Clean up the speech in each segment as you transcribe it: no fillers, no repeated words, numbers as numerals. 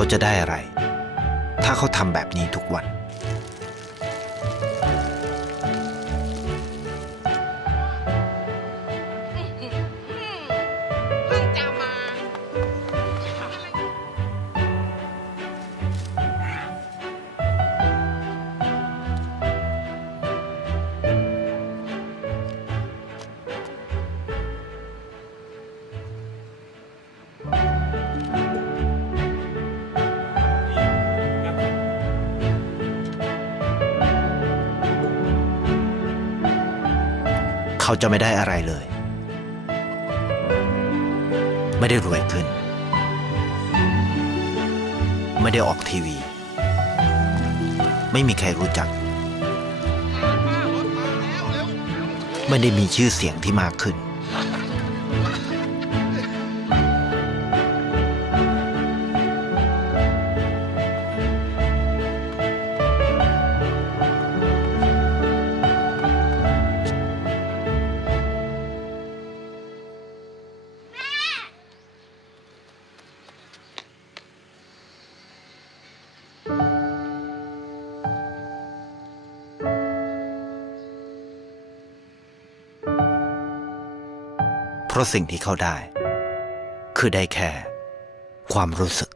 เขาจะได้อะไรถ้าเขาทำแบบนี้ทุกวันเพิ่งจะมา เขาจะไม่ได้อะไรเลย ไม่ได้รวยขึ้น ไม่ได้ออกทีวี ไม่มีใครรู้จัก ไม่ได้มีชื่อเสียงที่มากขึ้น เพราะสิ่งที่เขาได้ คือได้แค่ความรู้สึก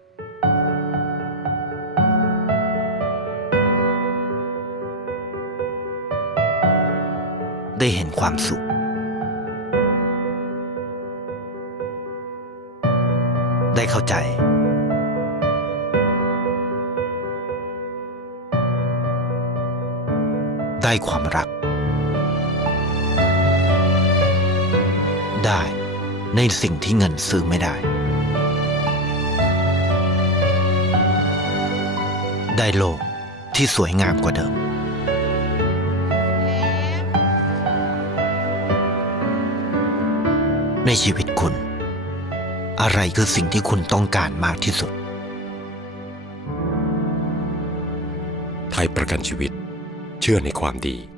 ได้เห็นความสุข ได้เข้าใจ ได้ความรัก ได้ในสิ่งที่เงินซื้อไม่ได้ ได้โลกที่สวยงามกว่าเดิม ในชีวิตคุณ อะไรคือสิ่งที่คุณต้องการมากที่สุด ไทยประกันชีวิตเชื่อในความดี